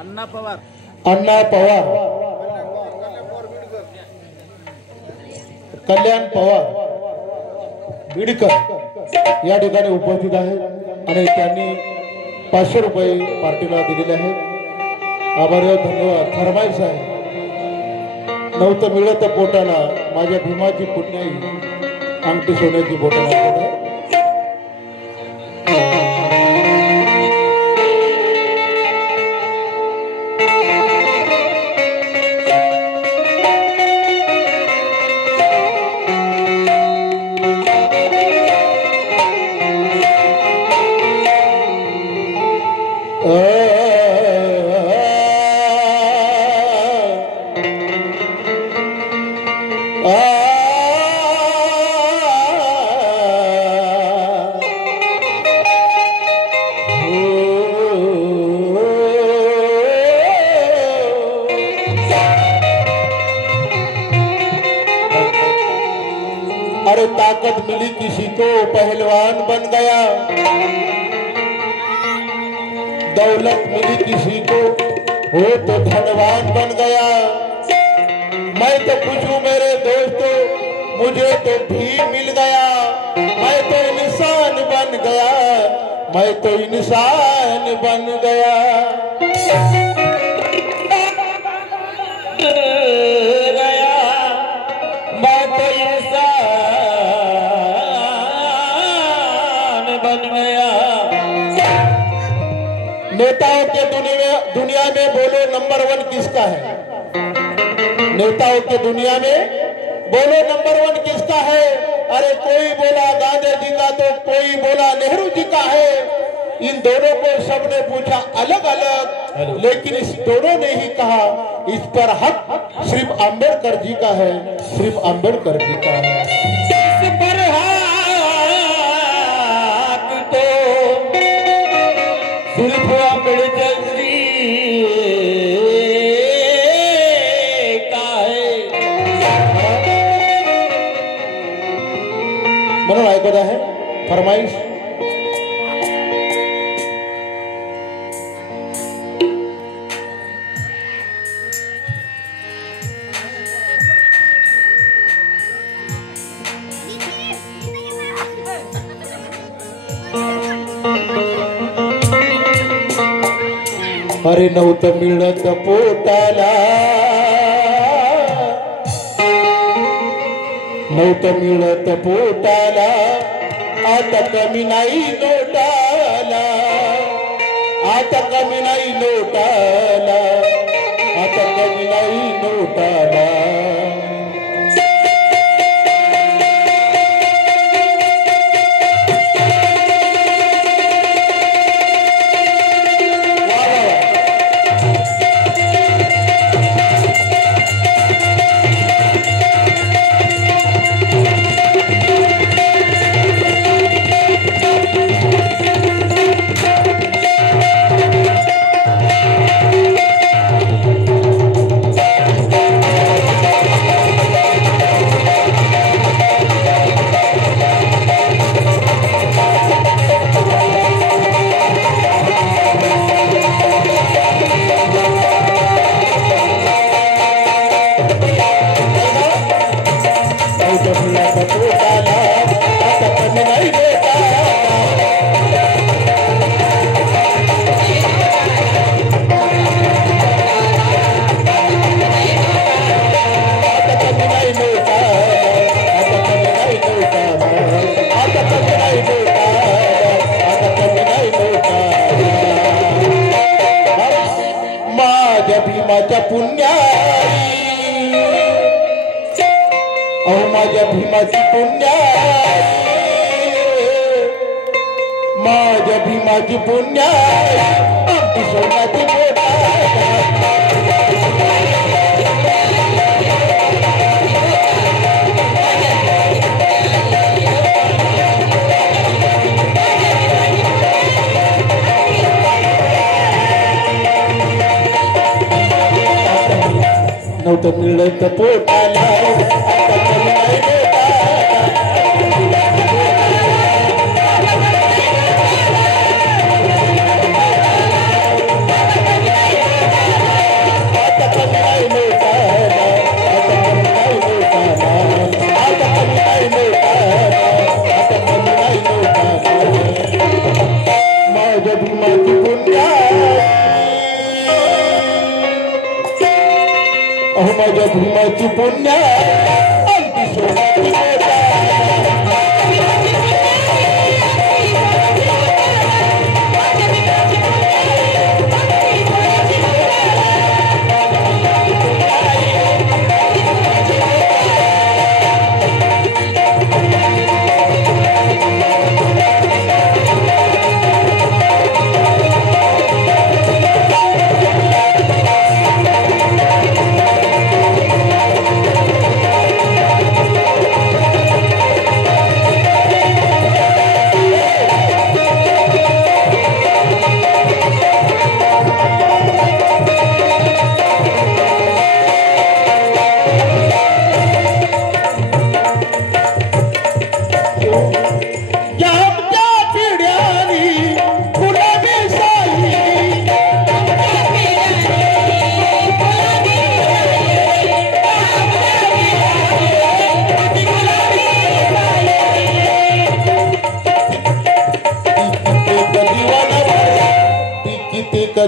अण्णा पवार कल्याण पवार बीडकर या ठिकाणी उपस्थित आहेत आणि त्यांनी 500 रुपये पार्टीला दिलेले आहेत। आभार धन्यवाद। फरमाईश आहे नव्हतं मिळत पोटाला माझ्या भीमाची पुण्याई अंगठी सोन्याची बोटाला। अरे ताकत मिली किसी को पहलवान बन गया, दौलत मिली किसी को हो तो धनवान बन गया। मैं तो खुश हूँ मेरे दोस्तों मुझे तो भी मिल गया। मैं तो इंसान बन गया, मैं तो इंसान बन गया। मैं तो नेताओं के दुनिया में बोलो नंबर 1 किसका है? नेताओं के दुनिया में बोलो नंबर 1 किसका है? अरे कोई बोला गांधी जी का तो कोई बोला नेहरू जी का है। इन दोनों को सबने पूछा अलग अलग, लेकिन इस दोनों ने ही कहा इस पर हक सिर्फ अंबेडकर जी का है, सिर्फ अंबेडकर जी का है। इस पर हक तो सिर्फ अंबेडकर जी का है। म्हणून ऐकत आहे फरमाईश अरे नव्हतं मिळत पोटाला, नव्हतं मिळत पोटाला, आता कमी नाही नोटाला, आता कमी नाही नोटाला, आता कमी नाही नोटाला। भीमाच्या पुण्याई, अहो माझ्या भीमाची पुण्याई, माझ्या भीमाची पुण्याई, आमची सोन्याची नव्हतं मिळत पोटाला, आता कमी नाही नोटाला। माझ्या भीमाची पुण्य अगदी सोनाची गोटा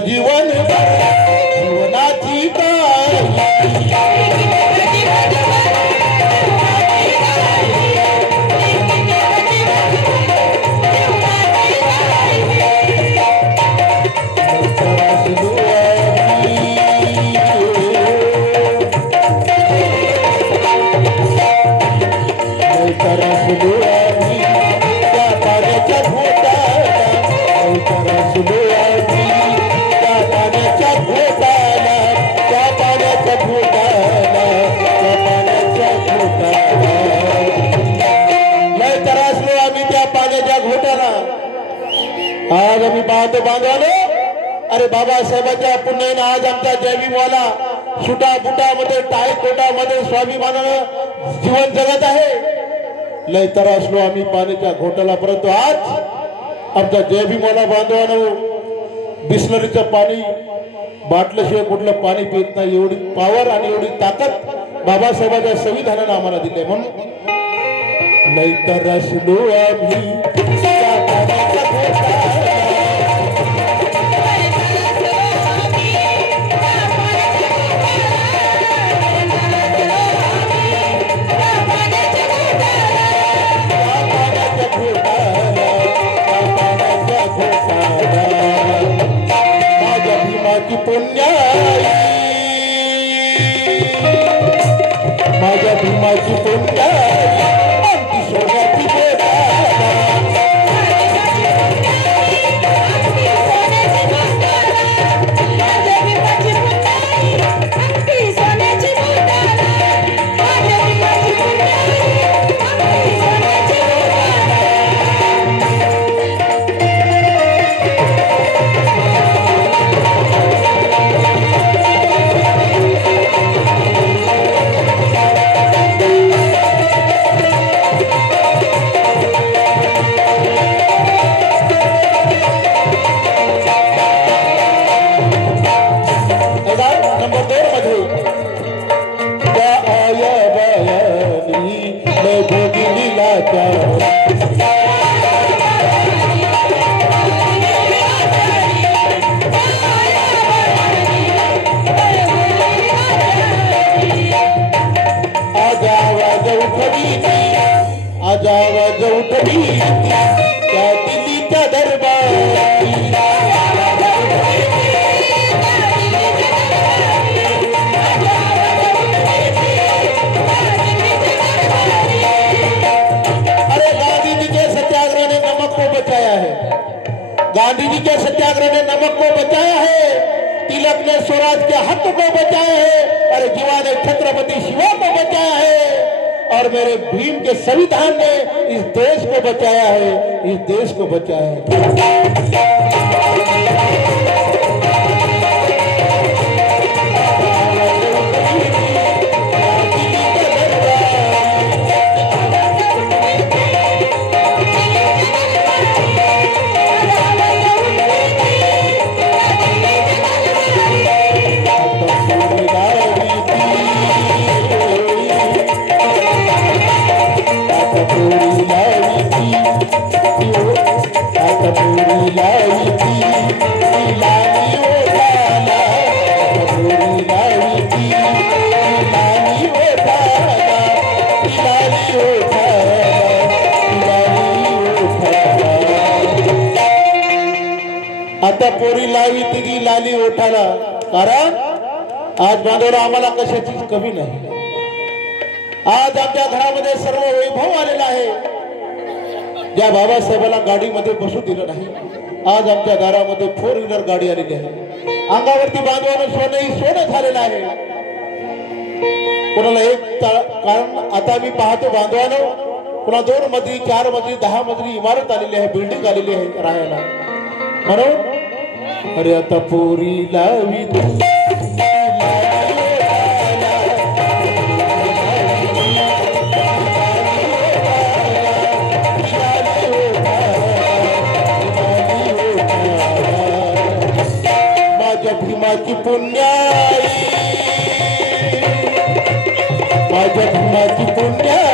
जीवन जीवनाची आज आम्ही पाहतो बांधवानो, अरे बाबासाहेबांच्या पुण्याने आज आमचा जयभीमवाला सुटा बुटामध्ये टाय कोटामध्ये स्वाभिमानानं जीवन जगत आहे. लय त्रासलो आम्ही पाण्याच्या घोटाला, परंतु आज आमचा जयभीमवाला बांधवानो बिस्लरीचं पाणी बाटल्याशिवाय कुठलं पाणी पित नाही, एवढी पावर आणि एवढी ताकद बाबासाहेबांच्या संविधानानं आम्हाला दिले. म्हणून लय त्रासलो आम्ही माझ्या भीमाची पुण्य अगदी सोन्याची गोटा आवाज उठली त्या दिल्लीच्या दरबारी, अरे गांधी जी के सत्याग्रह ने नमक को बचाया है, गांधी जी के सत्याग्रह ने नमक को बचाया है, तिलक ने स्वराज के हक को बचाया है, अरे जीवा ने छत्रपति शिवा को बचाया है, और मेरे भीम के संविधान ने इस देश को बचाया है, इस देश को बचाया है। पूरी लावी आली ओठाला, कारण आज बांधवला आम्हाला कशाचीच कमी नाही. आज आमच्या घरामध्ये सर्व वैभव आलेला आहे. ज्या बाबासाहेबाला गाडीमध्ये बसू दिलं नाही, आज आमच्या दारामध्ये 4 व्हीलर गाडी आलेली आहे. अंगावरती बांधवानं सोनंही सोनं झालेलं आहे. कोणाला कारण आता मी पाहतो बांधवानं, पुन्हा 2 मजली 4 मजली 10 मजली इमारत आलेली आहे, बिल्डिंग आलेली आहे राहायला. म्हणून अरे आता पोरी लावी माझ्या भीमाची पुण्याई, माझ्या भीमाची पुण्या